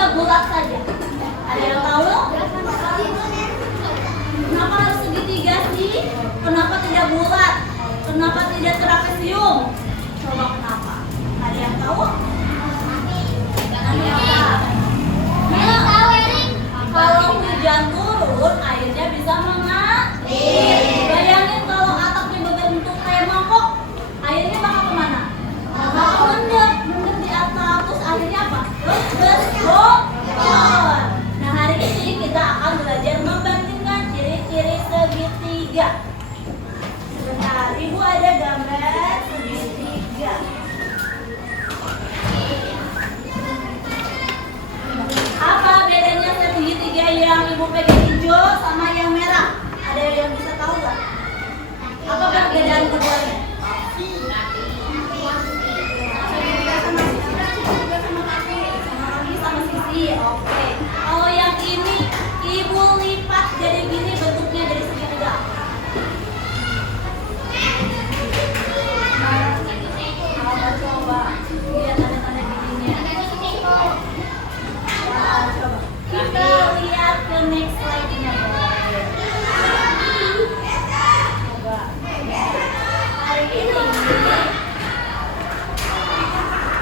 nggak bulat saja? Ada yang tahu? Kenapa harus segitiga sih? Kenapa tidak bulat? Kenapa tidak trapesium? Coba kenapa? Ada yang tahu? Kalau hujan turun, airnya bisa mengalir. Bayangin kalau atapnya berbentuk kayak mangkok, airnya bakal kemana? Bakal mendem di atap, terus akhirnya apa? Bocor. Nah, hari ini kita akan belajar membandingkan ciri-ciri segitiga. Sebentar, Ibu ada gambar segitiga. Apa bedanya segitiga yang Ibu pegang hijau sama yang merah? Ada yang bisa tahu nggak? Apa perbedaan keduanya? Sama sisi. Oke. Kalau yang ini Ibu lipat jadi gini bentuknya dari segitiga. Coba lihat tanda-tanda gininya. Coba kita lihat ke next slide-nya. Coba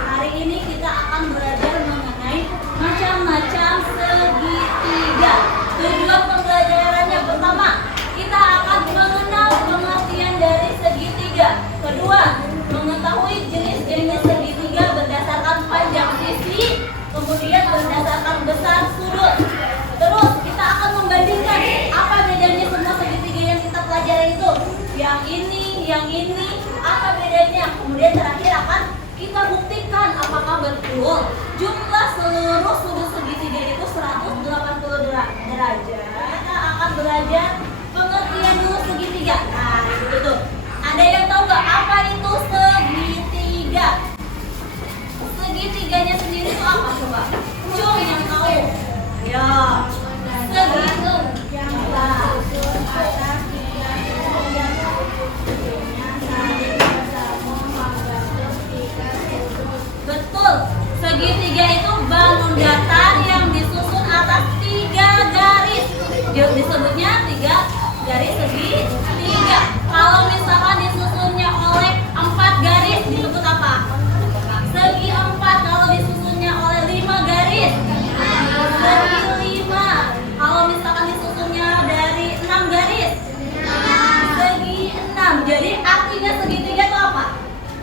hari ini kita akan belajar mengenai macam-macam segitiga. Tujuan pembelajarannya pertama, kita akan mengenal pengertian dari segitiga. Kedua, mengetahui jenis-jenis segitiga berdasarkan panjang sisi, kemudian berdasarkan besar sudut. Terus kita akan membandingkan apa bedanya semua segitiga yang kita pelajari itu. Yang ini, apa bedanya. Kemudian terakhir akan kita buktikan apakah betul jumlah seluruh sudut segitiga itu 180 derajat. Kita akan belajar pengertian dulu segitiga. Nah, itu tuh. Ada yang tahu nggak apa itu segitiga? Segitiganya sendiri itu apa coba? Cung yang tahu? Ya, segitiga. Betul. Segitiga itu bangun datar yang disusun atas 3 garis. Disebutnya 3 garis segitiga. Kalau misalkan disusunnya oleh 4 garis disebut apa? Segi 4. Kalau disusunnya oleh 5 garis, segi 5. Kalau misalkan disusunnya dari 6 garis, segi 6. Jadi artinya segitiga itu apa?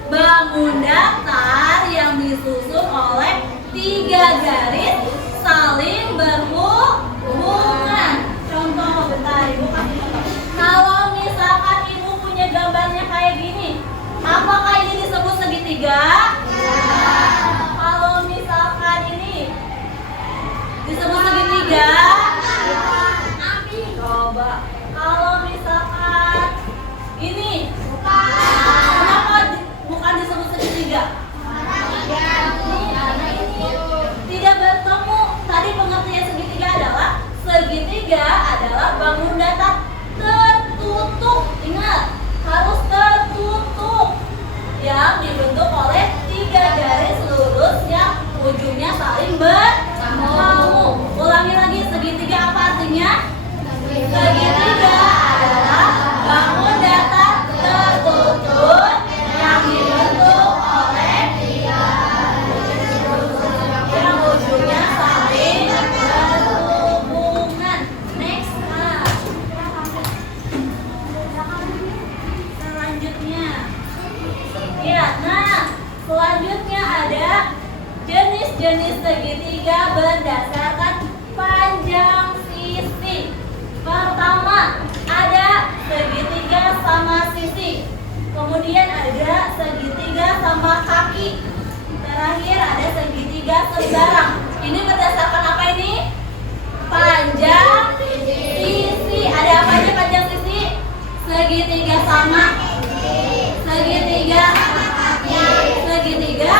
Bangun datar yang disusun oleh 3 garis saling berhubungan. Contoh, bentar Ibu kasih contoh. Kalau misalkan Ibu punya gambarnya kayak gini, apakah ini disebut segitiga? Kalau misalkan ini disebut segitiga? Coba. Kalau misalkan ini, kenapa bukan disebut segitiga? Tidak bertemu. Tadi pengertian segitiga adalah bangun datar tertutup. Ingat, harus tertutup, yang dibentuk oleh 3 garis lurus yang ujungnya saling bertemu. Ulangi lagi, segitiga apa artinya? Segitiga adalah bangun datar tertutup yang dibentuk oleh 3 yang ujungnya saling berhubungan. Next, selanjutnya. Ya, selanjutnya ada jenis-jenis segitiga berdasarkan panjang sisi. Pertama, ada segitiga sama sisi. Kemudian ada segitiga sama kaki. Terakhir ada segitiga sembarang. Ini berdasarkan apa ini? Panjang sisi. Ada apa aja panjang sisi? Segitiga sama, segitiga, segitiga.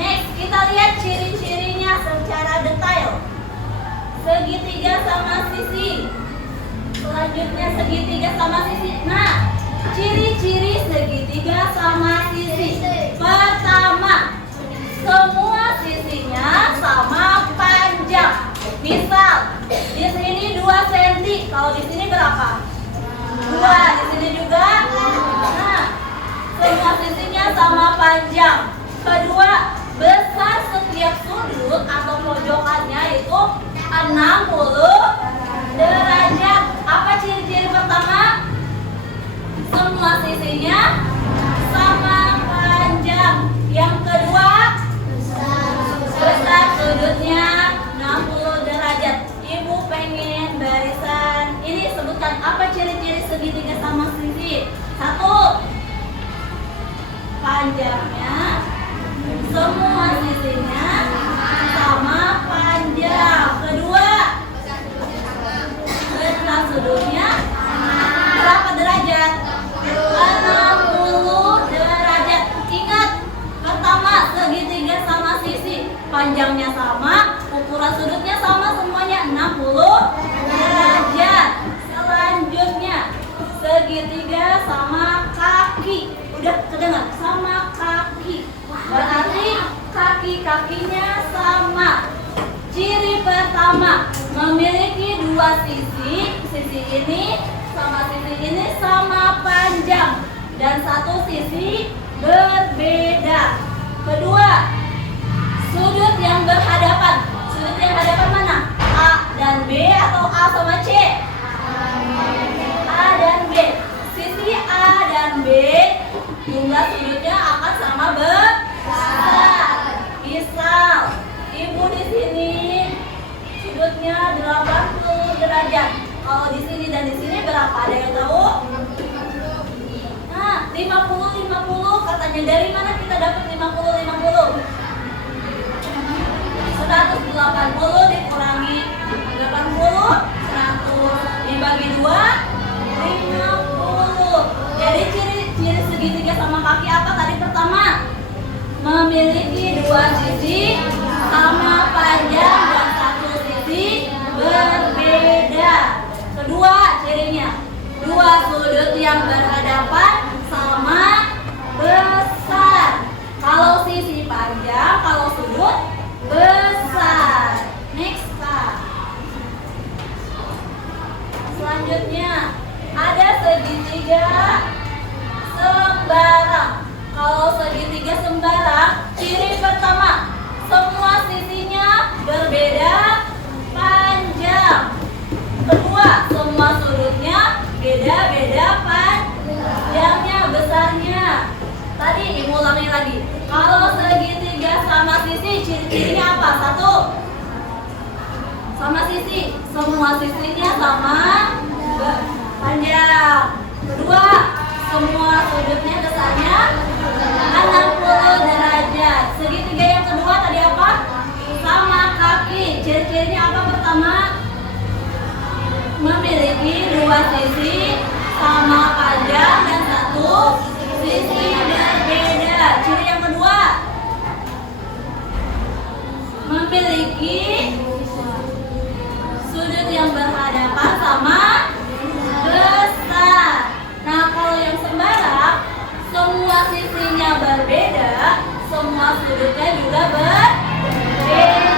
Next, kita lihat ciri-cirinya secara detail. Segitiga sama sisi. Selanjutnya segitiga sama sisi. Nah, ciri-ciri segitiga sama sisi. Kalau di sini berapa? 2. Di sini juga. Nah, semua sisinya sama panjang. Kedua, besar setiap sudut atau pojokannya itu 60 derajat. Apa ciri-ciri pertama? Semua sisinya sama panjang. Yang kedua, besar sudutnya 60 derajat. Ibu pengen barisan ini, sebutkan apa ciri-ciri segitiga sama sisi. 1, panjangnya, semua sisinya sama panjang. Kedua, besar sudutnya berapa derajat? 60 derajat. Ingat, pertama segitiga sama sisi, panjangnya sama, ukuran sudutnya sama, semuanya 60 derajat. Selanjutnya, segitiga sama kaki. Udah kedengar? Sama kaki. Berarti kaki-kakinya sama. Ciri pertama, memiliki 2 sisi. Sisi ini sama sisi ini sama panjang, dan 1 sisi berbeda. Kedua, sudut yang berhadapan. Sudut yang berhadapan mana? A dan B atau A sama C? A dan B. Sisi A dan B, jumlah sudutnya akan sama besar. Misal, ibu di sini sudutnya 80 derajat. Kalau di sini dan di sini berapa? Ada yang tahu? Nah, 50 katanya. Dari mana kita dapat 50? 180 dikurangi 80, 100 dibagi 2, 50. Jadi ciri segitiga sama kaki apa tadi pertama? Memiliki 2 sisi sama panjang dan 1 sisi berbeda. Kedua cirinya, 2 sudut yang berhadapan sama besar. Kalau sisi panjang, kalau sudut besar. Next, Kak. Selanjutnya, ada segitiga sembarang. Kalau segitiga sembarang, ciri pertama, semua sisinya berbeda panjang. Kedua, semua sudutnya beda-beda panjangnya, besarnya. Tadi ibu ulangi lagi. Kalau segitiga sama sisi, ciri-cirinya apa? 1, sama sisi, semua sisinya sama panjang. Kedua, semua sudutnya besarnya 60 derajat. Segitiga yang kedua tadi apa? Sama kaki. Ciri-cirinya apa pertama? Memiliki 2 sisi sama panjang dan 1 sisi berbeda. Ciri yang kedua, memiliki sudut yang berhadapan sama besar. Nah, kalau yang sembarang, semua sisinya berbeda, semua sudutnya juga berbeda.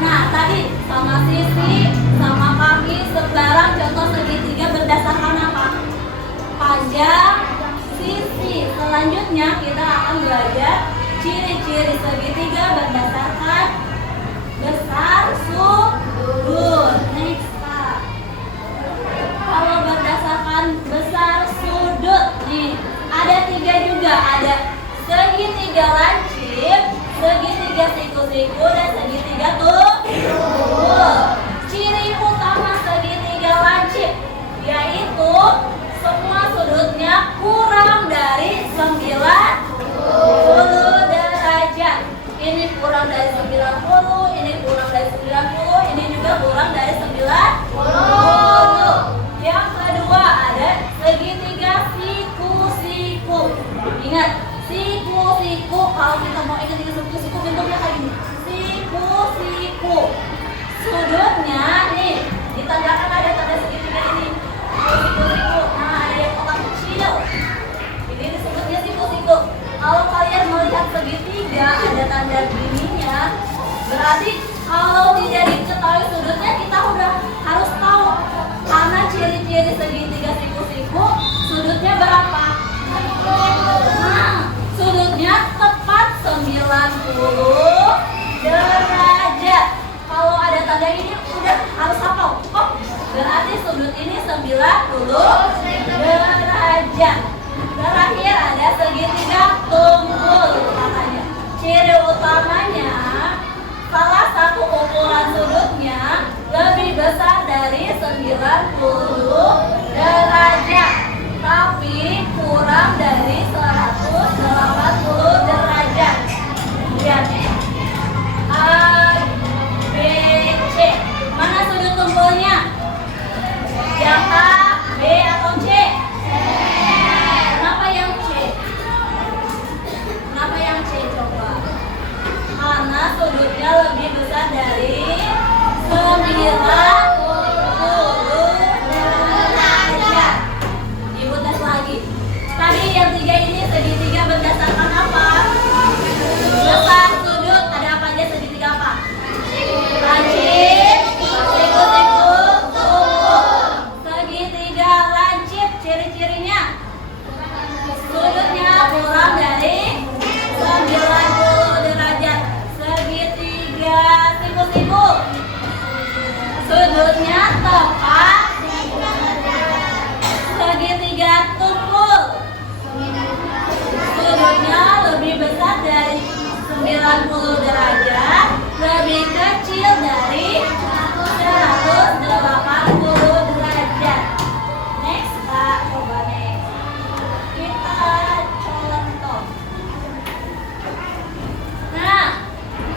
Nah, tadi sama sisi, sama kaki, sembarang, contoh segitiga berdasarkan apa? Panjang sisi. Selanjutnya kita akan belajar ciri-ciri segitiga berdasarkan besar sudut. Next, Kak. Kalau berdasarkan besar sudut nih, ada 3 juga. Ada segitiga lancip, segitiga siku-siku, dan segitiga tunggal. Ciri utama segitiga lancip yaitu semua sudutnya kurang dari 90 derajat. Ini kurang dari 90, ini kurang dari 90, ini juga kurang dari 90. Yang kedua ada segitiga siku-siku. Ingat, siku-siku, kalau kita mau ingat siku-siku bentuknya kayak gini. Siku-siku. Sudutnya nih, ditandakan ada tanda segitiga ini. Siku-siku. Nah, ada yang kotak kecil. Ini disebutnya siku-siku. Kalau kalian melihat segitiga ada tanda gininya, berarti kalau tidak diketahui sudutnya, kita udah harus tahu berdiri segitiga siku-siku, sudutnya berapa? Nah, sudutnya tepat 90 derajat. Kalau ada tanda ini udah harus hafal. Oh, berarti sudut ini 90 derajat. Terakhir ada segitiga tumpul katanya. Ciri utamanya salah satu ukuran sudutnya lebih besar dari 90 derajat, tapi kurang dari 180 derajat. Lihat A, B, C. Mana sudut tumpulnya? Yang A, B atau C? Kenapa yang C? Kenapa yang C coba? Karena sudutnya lebih besar dari 90 derajat. Ibu tes lagi. Tadi yang tiga ini segitiga berdasarkan apa? Besar sudut. Ada apa aja segitiga apa? Lancip, siku-siku, tumpul. Segitiga lancip, ciri-cirinya sudutnya kurang dari 90 derajat. Segitiga siku-siku, sudutnya tepat. Segitiga tumpul, sudutnya lebih besar dari 90 derajat, lebih kecil dari 180 derajat. Next, Kak, coba next. Kita contoh. Nah,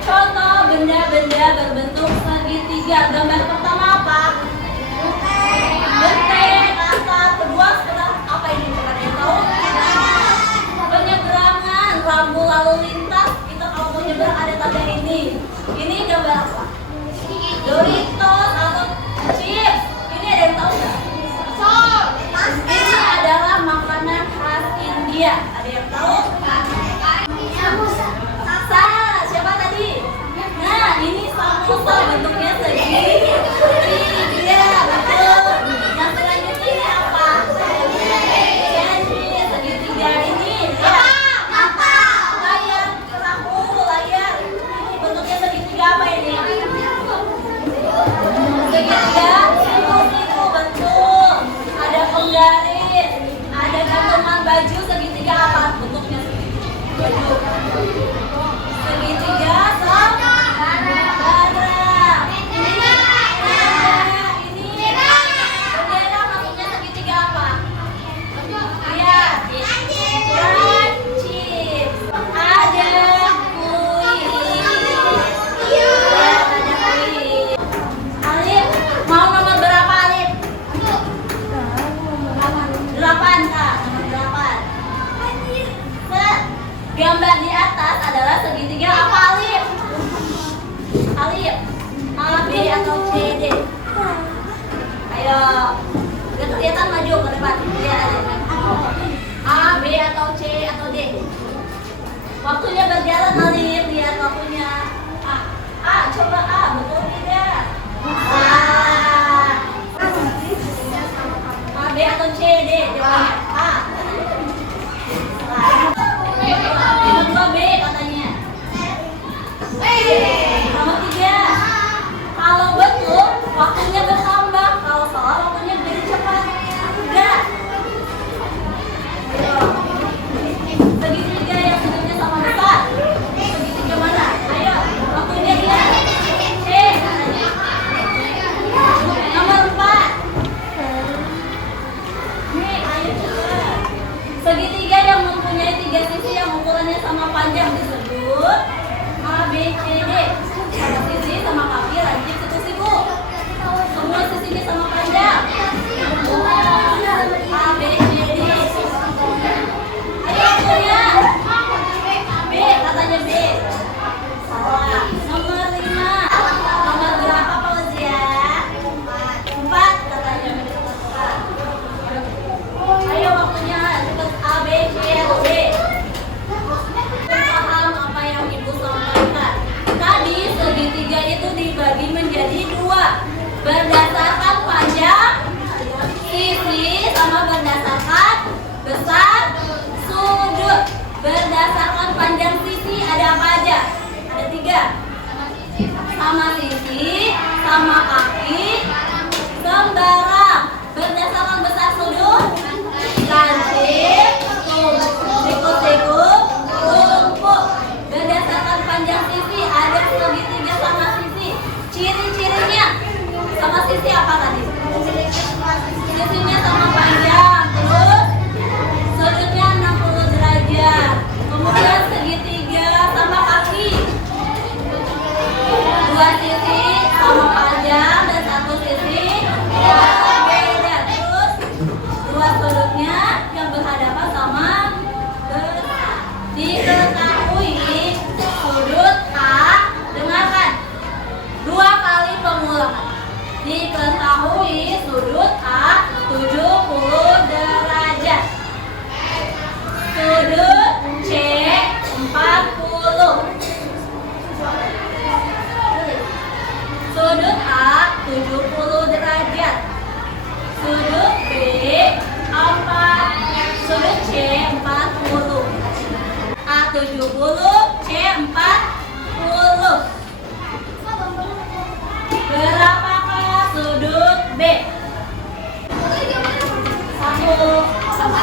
contoh benda-benda berbentuk segitiga. Gambar pertama apa? Genteng. Angka kedua setelah apa ini? Coba ada yang tahu? Penyeberangan, rambu lalu lintas. Kita kalau mau nyebrang ada tanda ini. Ini gambar apa? Doritos atau chips. Ini ada yang tahu nggak? Ini adalah makanan khas India. Ada yang tahu? Salah. Siapa tadi? Nah, ini samosa bentuknya segitiga. Betul. Yang selanjutnya ini apa? Sandwich segitiga ini. Layar perahu, layar. Ini bentuknya segitiga apa ini? Segitiga siku-siku, betul. Ada penggaris, ada gantungan baju segitiga apa? Bentuknya baju. Segitiga segara. Ini bendera maksudnya segitiga apa? Lihat. Lancip. Ada kuis. Alif, mau nomor berapa Alif? 8 Kak, nomor 8. Gambar di atas adalah segitiga apa Alif? Alif, A, B atau C, D? Ayo, udah kelihatan maju ke depan. Lihat Alif. A, B atau C atau D? Waktunya berjalan Alif, lihat waktunya. A, coba A, betul tidak? A, B atau C, D? Jawabannya A. Yang kedua B katanya. Nomor 3. Kalau betul, waktunya bertambah. Kalau salah, waktunya menjadi cepat. 3. Segitiga yang sudutnya sama besar. Segitiga mana? Ayo, waktunya dia. C. Nomor 4. Nih, ayo cepat. Segitiga yang mempunyai 3 sisi yang ukurannya sama panjang disebut A, B, C, D. Sama sisi, sama kaki, lancip, siku-siku. Semua sisinya sama panjang. A, B, C, D. Ayo punya. B, katanya B. Salah. Nomor 5. Nomor berapa Fauzia? 4 katanya. Ayo waktunya cepet. A, B, C, atau D? Paham apa yang Ibu sampaikan? Tadi segitiga itu dibagi menjadi 2 berdasarkan panjang sisi. Berdasarkan panjang sisi ada apa aja? Ada 3. Sama sisi, sama kaki, sembarang. Berdasarkan besar sudut, lancip, siku-siku, tumpuk. Berdasarkan panjang sisi ada segitiga sama sisi. Ciri-cirinya sama sisi apa tadi? Sisinya sama panjang, terus sudutnya 60 derajat. Kemudian segitiga sama kaki. 2 sisi sama panjang dan 1 sisi berbeda. Terus 2 sudutnya yang berhadapan sama diketahui sudut A, dengarkan 2 kali pengulangan. Diketahui sudut A 70 derajat. Sudut C 40. Sudut A 70 derajat. Sudut B 4. Sudut C 40. A 70, C 40. Berapakah sudut B? 70 apa?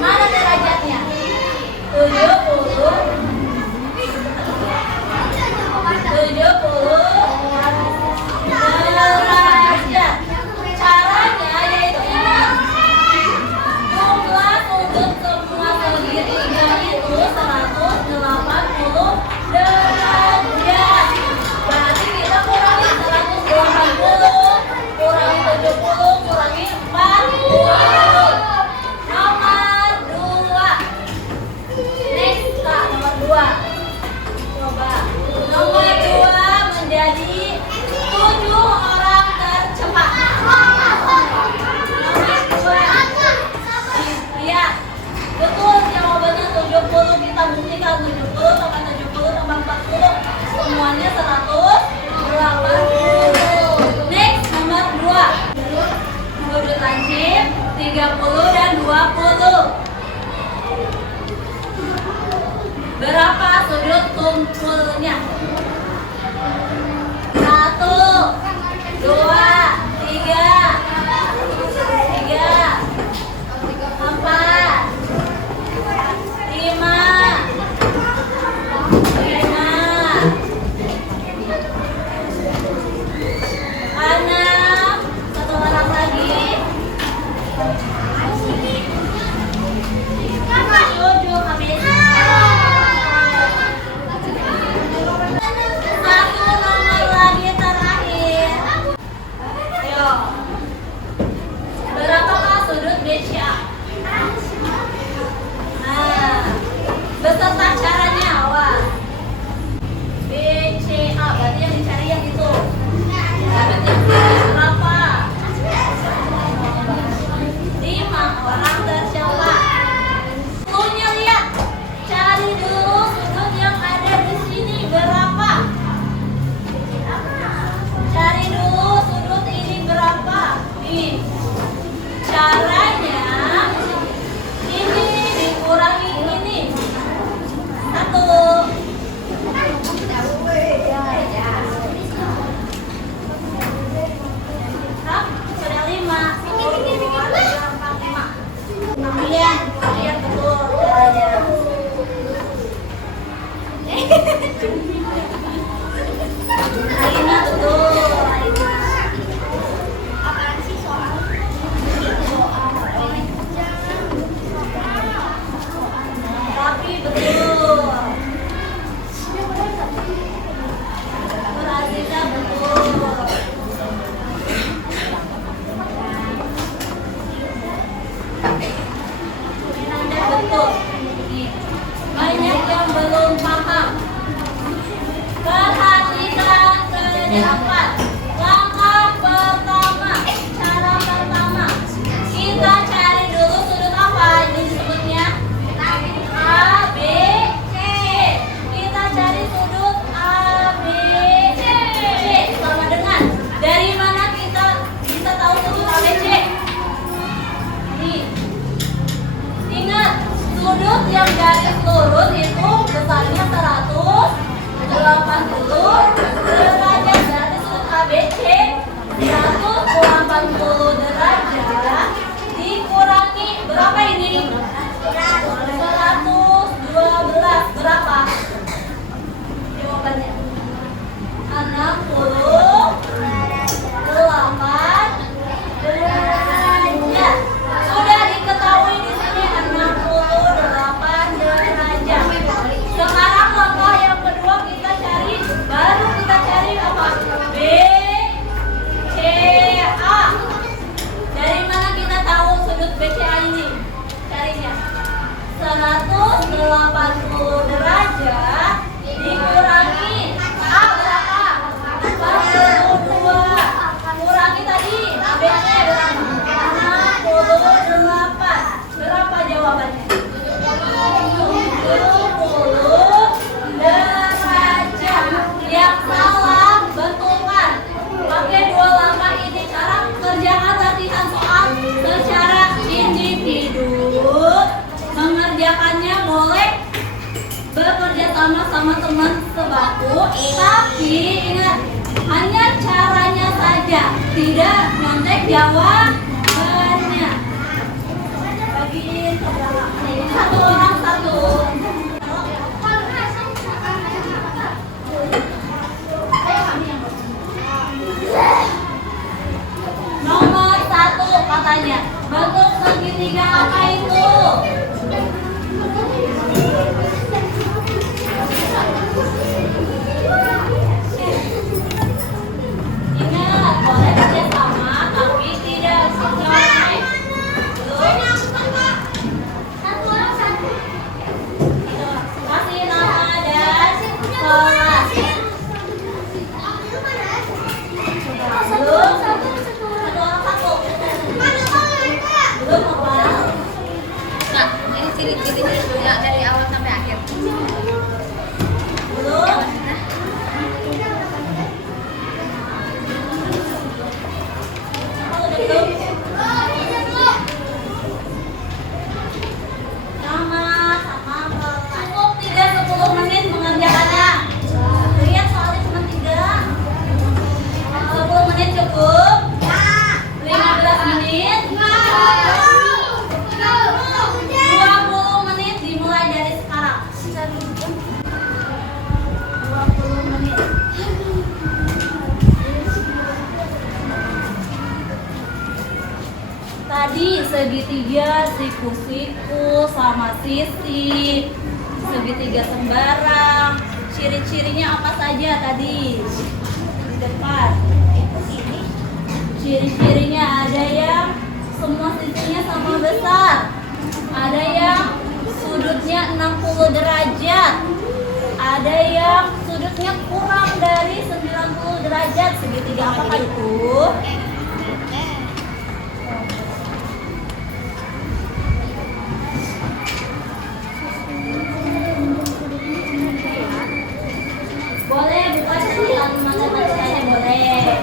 Mana derajatnya? 70 derajat. Caranya yaitu jumlah sudut semua segitiga itu 180 derajat. Berarti kita kurangi 180, kurangi 70, kurangi 40. Nomor 2. Next, Kak, nomor 2. Coba. Nomor 2 menjadi 7 orang tercepat. Nomor 2. Iya. Betul, jawabannya 70. Kita buktikan 70 tambah 70 tambah 40. Semuanya 180. Next, nomor 2. Sudut lancip 30 dan 20. Berapa sudut tumpulnya? 1, 2, 3, 4, 5, 6, satu orang lagi. 7 habis. Delapan. Langkah pertama, cara pertama, kita cari dulu sudut apa ini disebutnya? A, B, C. Kita cari sudut A, B, C. Sama dengan dari mana kita bisa tahu sudut A, B, C? Nih. Ingat, sudut yang garis lurus itu besarnya 180 derajat. Berarti sudut ABC 180 derajat dikurangi berapa ini? 112 berapa? Jawabannya 68 derajat. Sudah diketahui di sini 68 derajat. Sekarang langkah yang kedua kita cari, baru kita cari apa? B, C, A. Dari mana kita tahu sudut BCA ini? Carinya 180 derajat dikurangi A berapa? 42. Kurangi tadi ABC berapa? 68. Berapa jawabannya? 70 derajat. Yang salah betulkan. Pakai dua langkah ini, cara kerjakan latihan soal secara individu. Mengerjakannya boleh bekerja sama teman sebaku, tapi ingat hanya caranya saja, tidak nyontek jawabannya. Bagiin satu orang satu. Nomor 1 katanya, bentuk segitiga apa itu? Ingat, boleh kerja sama tapi tidak sesuai. Kasih nama dan kelas. Belum? Satu orang satu. Belum apa? Nah, ini ciri-cirinya ya, dari awal sampai akhir. Belum? Cukup 3-10 menit mengerjakannya. Lihat soalnya cuma 3. 10 menit cukup. 15 menit. 20 menit dimulai dari sekarang. 20 menit. Tadi segitiga siku-siku sama sisi, segitiga sembarang. Ciri-cirinya apa saja tadi? Di depan. Ciri-cirinya ada yang semua sisinya sama besar, ada yang sudutnya 60 derajat, ada yang sudutnya kurang dari 90 derajat. Segitiga apakah itu? Boleh buka catatan matematikanya, boleh.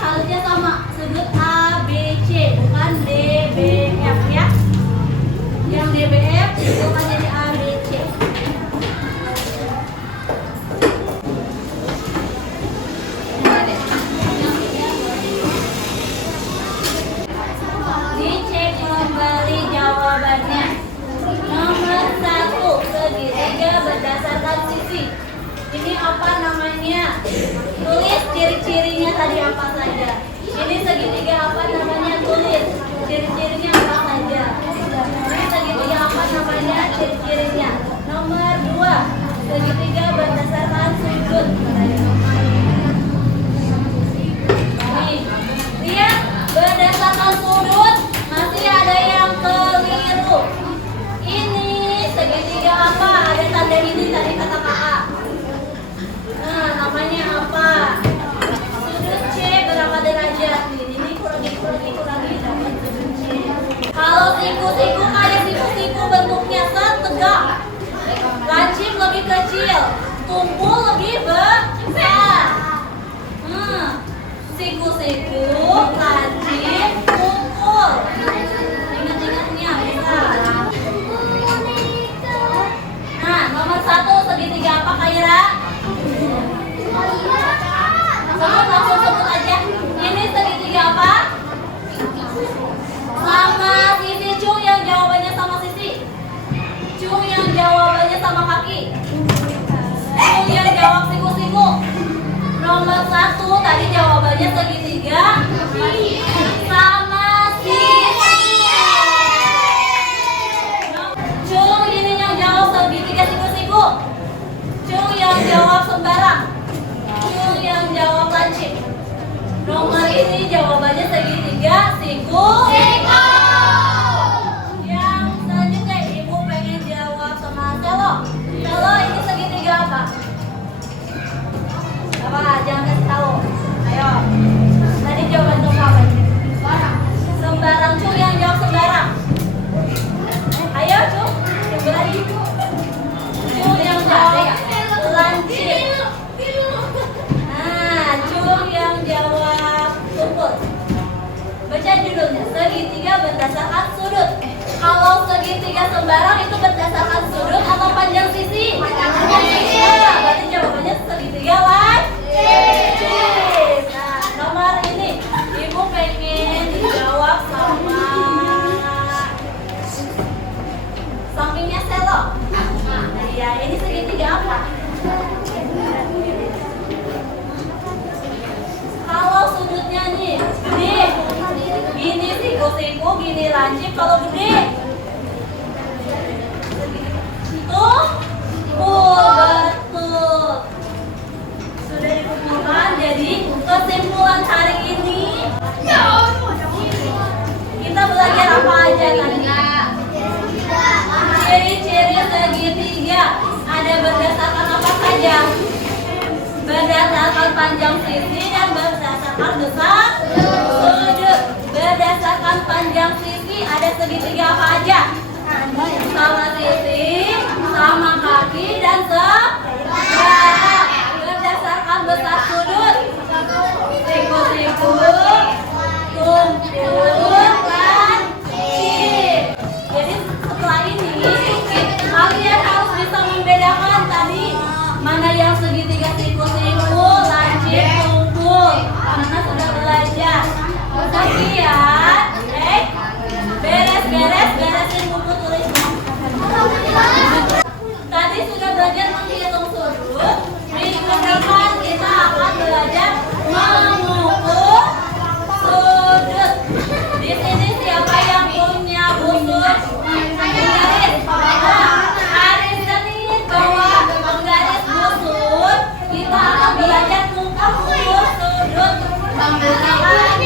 harusnya sama. Sudut ABC, bukan DBF ya. Yang DBF itu kan jadi ABC. Dicek kembali jawabannya. Nomor 1, segitiga berdasarkan sisi. Ini apa namanya? Tulis ciri-cirinya tadi apa saja. Ini segitiga apa namanya? Tulis ciri-cirinya apa saja. Ini segitiga apa namanya? Ciri-cirinya. Nomor 2, segitiga berdasarkan sudut. Nih, lihat berdasarkan sudut masih ada yang keliru. Ini segitiga apa? Ada tanda ini tadi kata kakak. Nah, namanya apa? Sudut C berapa derajat? Ini kurangi dapat sudut C. Kalau siku-siku kayak siku-siku bentuknya setegak. Lancip lebih kecil, tumpul lebih besar. Siku-siku, lancip, tumpul. Ingat-ingatnya bisa. Nah, nomor 1 segitiga apa Kak Ira? Langsung sebut aja. Ini segitiga apa? Sama sisi. Cung yang jawabannya sama sisi. Cung yang jawabannya sama kaki. Cung yang jawab siku-siku. Nomor 1 tadi jawabannya segitiga sama sisi. Cung ini yang jawab segitiga siku-siku. Cung yang jawab sembarang. Cung yang jawab lancip. Nomor ini jawabannya segitiga siku. Yang selanjutnya ibu pengen jawab sama Celo. Celo ini segitiga apa? Apa? Jangan kasih tahu. Ayo. Tadi jawaban untuk apa? Sembarang. Cung yang jawab sembarang. Ayo Cung. Sembarang. Cung yang jawab lancip. Nah, Cung yang jawab tumpul. Baca judulnya, segitiga berdasarkan sudut. Kalau segitiga sembarang itu berdasarkan sudut atau panjang sisi? Panjang sisi. Nah, berarti jawabannya segitiga lancip. Nah, nomor ini ibu pengen dijawab sama sampingnya Selo. Nah, iya, ini segitiga apa? Kalau sudutnya nih, gede. Gini siku-siku, gini lancip. Kalau gede, tumpul. Betul. Sudah dikumpulkan. Jadi kesimpulan hari ini kita belajar apa aja tadi? Ciri-ciri segitiga ada berdasarkan apa saja? Berdasarkan panjang sisi dan berdasarkan besar sudut. Berdasarkan panjang sisi ada segitiga apa aja? Sama sisi, sama kaki dan sebelah. Berdasarkan besar sudut, siku-siku, tumpul, lancip. Jadi setelah ini kalian harus bisa membedakan tadi mana yang segitiga siku-siku, lancip, tumpul. Karena sudah belajar. Kemudian, beresin buku tulisnya. Tadi sudah belajar menghitung sudut. Minggu depan kita akan belajar mengukur sudut. Di sini siapa yang punya busur? Penggaris. Hari Senin bawa penggaris busur. Kita akan belajar mengukur sudut menggunakan